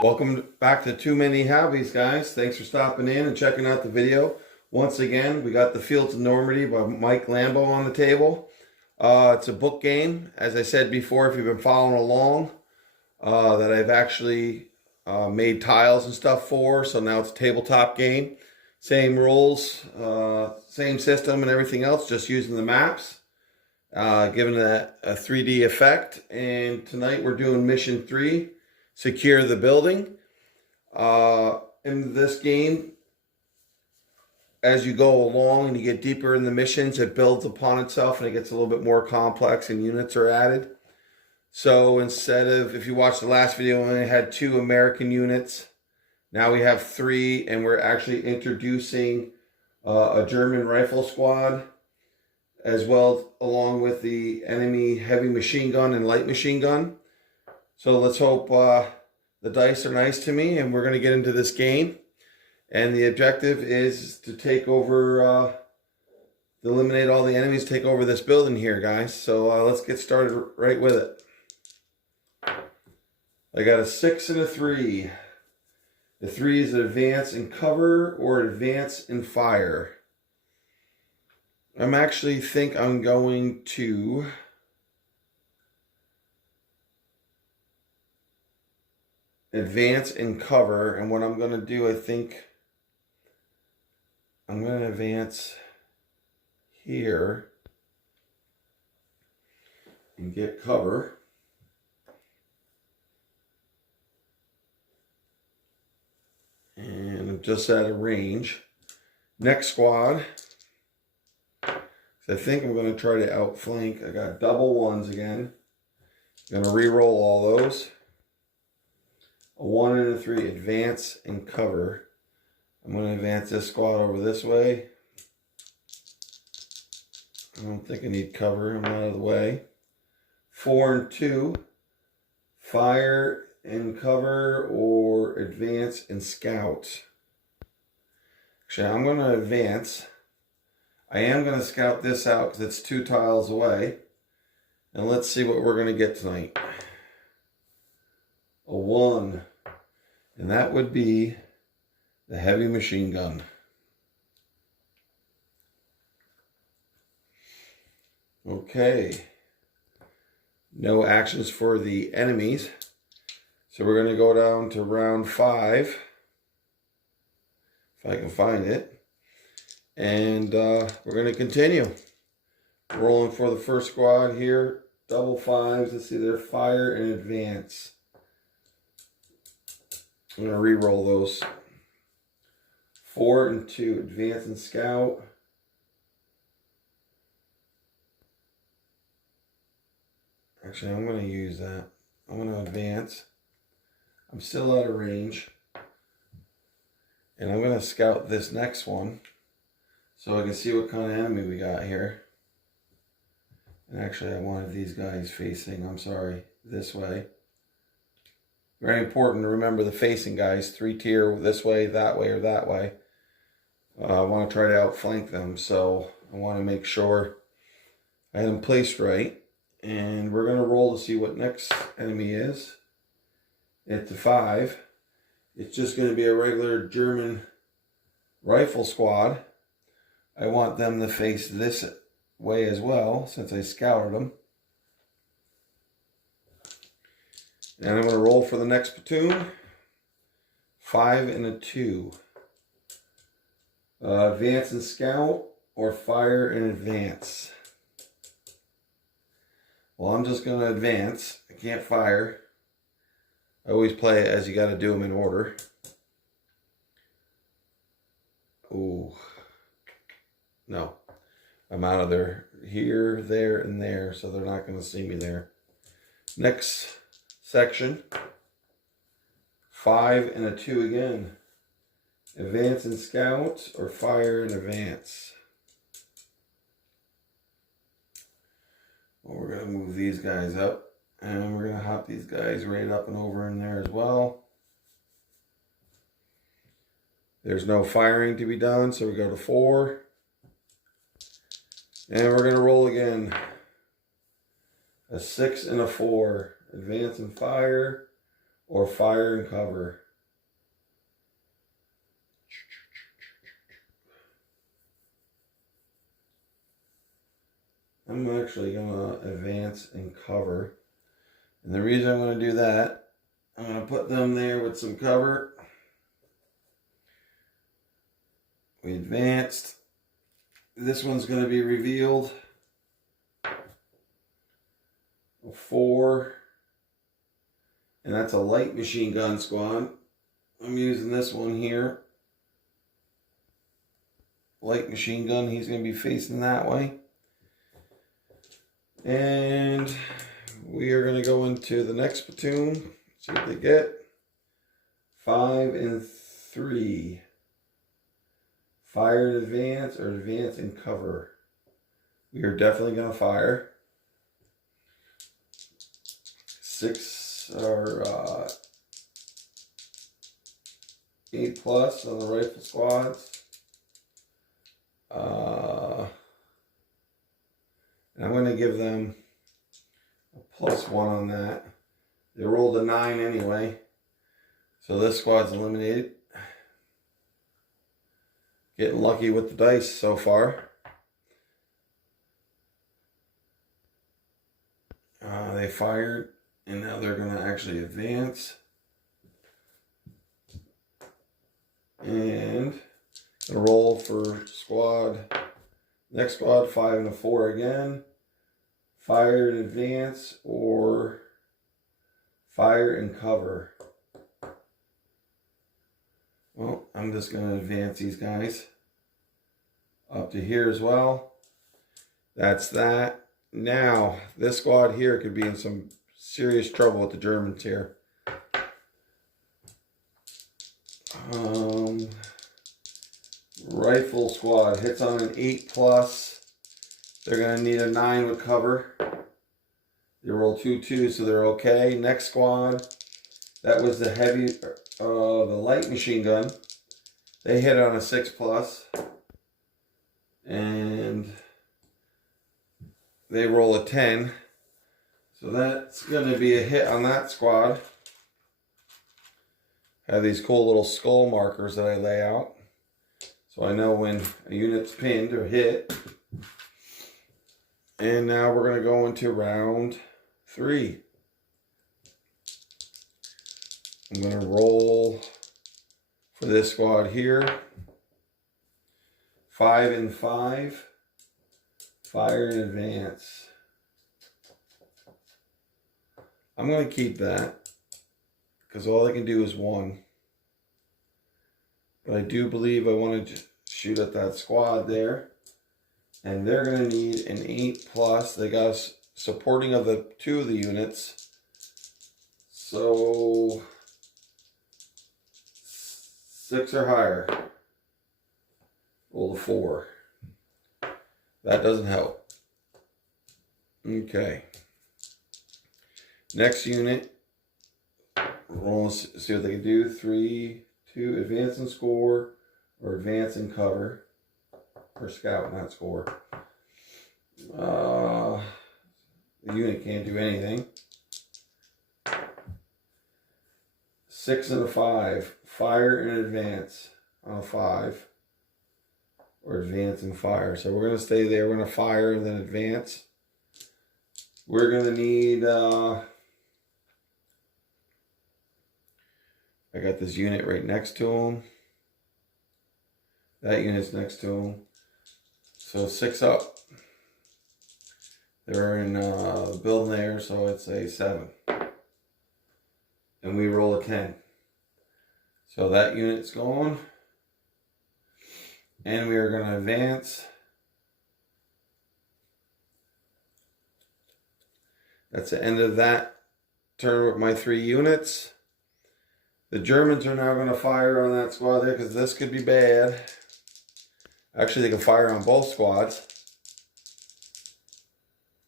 Welcome back to Too Many Hobbies, guys. Thanks for stopping in and checking out the video. Once again, we got the Fields of Normandy by Mike Lambo on the table. It's a book game, as I said before, if you've been following along, that I've actually made tiles and stuff for. So now it's a tabletop game. Same rules, same system and everything else, just using the maps, giving it a 3D effect. And tonight we're doing mission 3. Secure the building. In this game, as you go along and you get deeper in the missions, it builds upon itself and it gets a little bit more complex and units are added. So instead of, if you watched the last video, we only had 2 American units. Now we have 3, and we're actually introducing a German rifle squad, as well along with the enemy heavy machine gun and light machine gun. So let's hope the dice are nice to me, and we're going to get into this game. And the objective is to take over, to eliminate all the enemies, take over this building here, guys. So let's get started right with it. I got a 6 and a 3. The 3 is advance and cover or advance and fire. I'm actually think I'm going to advance and cover, and what I'm going to do, I think I'm going to advance here and get cover. And I'm just out of range. Next squad, I think I'm going to try to outflank. I got double ones again. I'm going to re-roll all those. A 1 and a 3, advance and cover. I'm going to advance this squad over this way. I don't think I need cover. I'm out of the way. 4 and 2, fire and cover or advance and scout. Actually, I'm going to advance. I am going to scout this out because it's 2 tiles away. And let's see what we're going to get tonight. A 1, and that would be the heavy machine gun. Okay, no actions for the enemies, so we're going to go down to round 5, if I can find it, and we're going to continue rolling for the first squad here. Double 5s. Let's see, they're fire and advance. I'm going to re-roll those. 4 and 2, advance and scout. Actually, I'm going to use that. I'm going to advance. I'm still out of range. And I'm going to scout this next one so I can see what kind of enemy we got here. And actually, I wanted these guys facing, I'm sorry, this way. Very important to remember the facing, guys. 3-tier, this way, or that way. I want to try to outflank them, so I want to make sure I have them placed right. And we're going to roll to see what next enemy is. It's a 5. It's just going to be a regular German rifle squad. I want them to face this way as well, since I scouted them. And I'm going to roll for the next platoon. 5 and a 2. Advance and scout or fire and advance. Well, I'm just going to advance. I can't fire. I always play it as you got to do them in order. Ooh. No. I'm out of there. Here, there, and there. So they're not going to see me there. Next section. 5 and a 2 again. Advance and scout or fire and advance. Well, we're going to move these guys up. And we're going to hop these guys right up and over in there as well. There's no firing to be done, so we go to 4. And we're going to roll again. A 6 and a 4. Advance and fire or fire and cover. I'm actually going to advance and cover. And the reason I'm going to do that, I'm going to put them there with some cover. We advanced. This one's going to be revealed. A 4. And that's a light machine gun squad. I'm using this one here. Light machine gun. He's going to be facing that way. And we are going to go into the next platoon. See what they get. 5 and 3. Fire and advance or advance and cover. We are definitely going to fire. 6 or 8 plus on the rifle squads. And I'm going to give them a +1 on that. They rolled a 9 anyway. So this squad's eliminated. Getting lucky with the dice so far. They fired, and now they're going to actually advance. And gonna roll for squad. Next squad, 5 and a 4 again. Fire and advance or fire and cover. Well, I'm just going to advance these guys up to here as well. That's that. Now, this squad here could be in some serious trouble with the Germans here. Rifle squad hits on an 8 plus. They're going to need a 9 with cover. They roll 2-2, so they're okay. Next squad, that was the heavy, the light machine gun. They hit on a 6 plus. And they roll a 10. So that's going to be a hit on that squad. I have these cool little skull markers that I lay out. So I know when a unit's pinned or hit. And now we're going to go into round 3. I'm going to roll for this squad here. 5 and 5. Fire and advance. I'm going to keep that because all I can do is 1. But I do believe I want to shoot at that squad there. And they're going to need an 8 plus. They got supporting of the 2 of the units. So 6 or higher. Roll a 4. That doesn't help. Okay. Next unit. Roll, see what they can do. 3, 2, advance and score, or advance and cover. Or scout, not score. The unit can't do anything. 6 and a 5. Fire and advance on a 5. Or advance and fire. So we're going to stay there. We're going to fire and then advance. We're going to need... I got this unit right next to him. That unit's next to him. So 6 up. They're in the building there, so it's a 7. And we roll a 10. So that unit's going. And we are going to advance. That's the end of that turn with my 3 units. The Germans are now going to fire on that squad there because this could be bad. Actually, they can fire on both squads.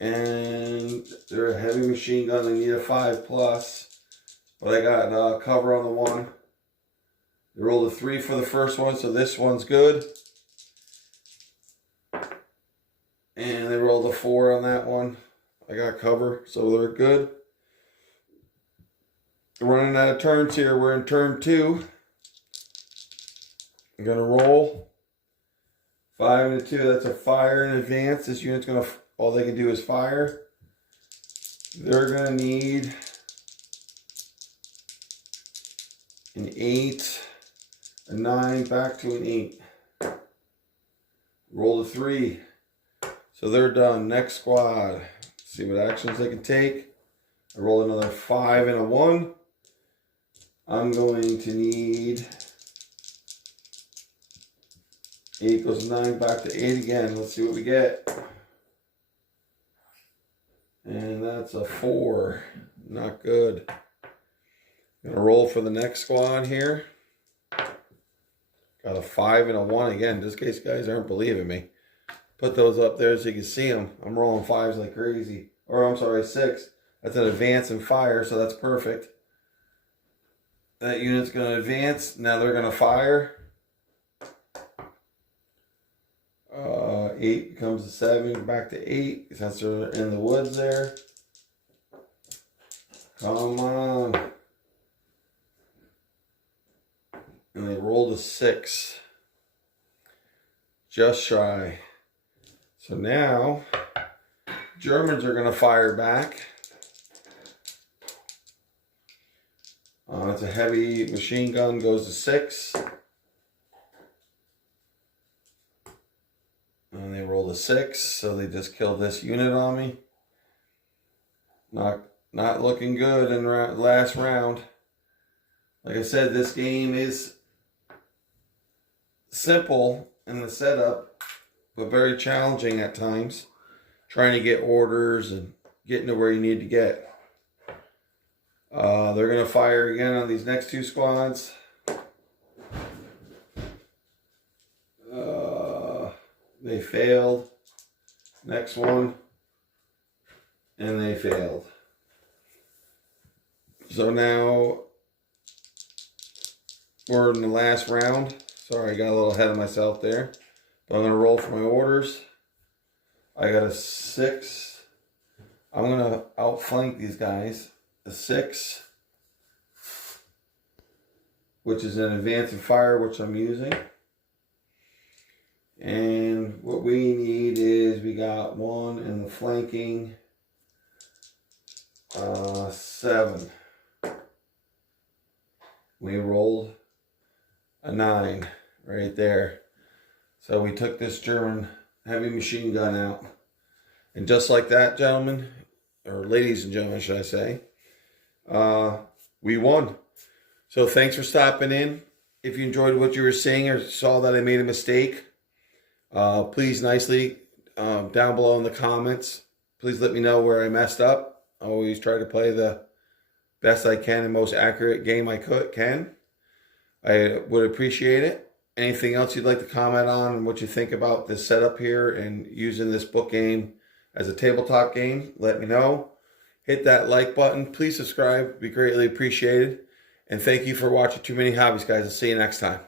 And they're a heavy machine gun. They need a 5 plus. But I got cover on the 1. They rolled a 3 for the first one, so this one's good. And they rolled a 4 on that one. I got cover, so they're good. running out of turns here. We're in turn 2. I'm going to roll. 5 and a 2. That's a fire in advance. This unit's going to, all they can do is fire. They're going to need an 8, a 9, back to an 8. Roll the 3. So they're done. Next squad. See what actions they can take. I roll another 5 and a 1. I'm going to need 8 goes to 9, back to 8 again. Let's see what we get. And that's a 4. Not good. Gonna roll for the next squad here. Got a 5 and a 1 again. Just in case guys aren't believing me. Put those up there so you can see them. I'm rolling 5s like crazy. Or I'm sorry, 6. That's an advance and fire, so that's perfect. That unit's going to advance. Now they're going to fire. 8 becomes a 7, back to 8, since they're in the woods there. Come on. And they rolled a 6. Just shy. So now, Germans are going to fire back. It's a heavy machine gun, goes to 6. And they rolled a 6, so they just killed this unit on me. Not looking good in the last round. Like I said, this game is simple in the setup, but very challenging at times. Trying to get orders and getting to where you need to get. They're going to fire again on these next 2 squads. They failed. Next one. And they failed. So now we're in the last round. Sorry, I got a little ahead of myself there. But I'm going to roll for my orders. I got a 6. I'm going to outflank these guys. A 6. Which is an advance and fire, which I'm using. And what we need is, we got 1 in the flanking. 7. We rolled a 9 right there. So we took this German heavy machine gun out. And just like that, gentlemen, or ladies and gentlemen, should I say, we won. So thanks for stopping in. If you enjoyed what you were seeing or saw that I made a mistake, please nicely down below in the comments, please let me know where I messed up. I always try to play the best I can and most accurate game I can. I would appreciate it. Anything else you'd like to comment on and what you think about this setup here and using this book game as a tabletop game, let me know. Hit that like button. Please subscribe. It'd be greatly appreciated. And thank you for watching Too Many Hobbies, guys. I'll see you next time.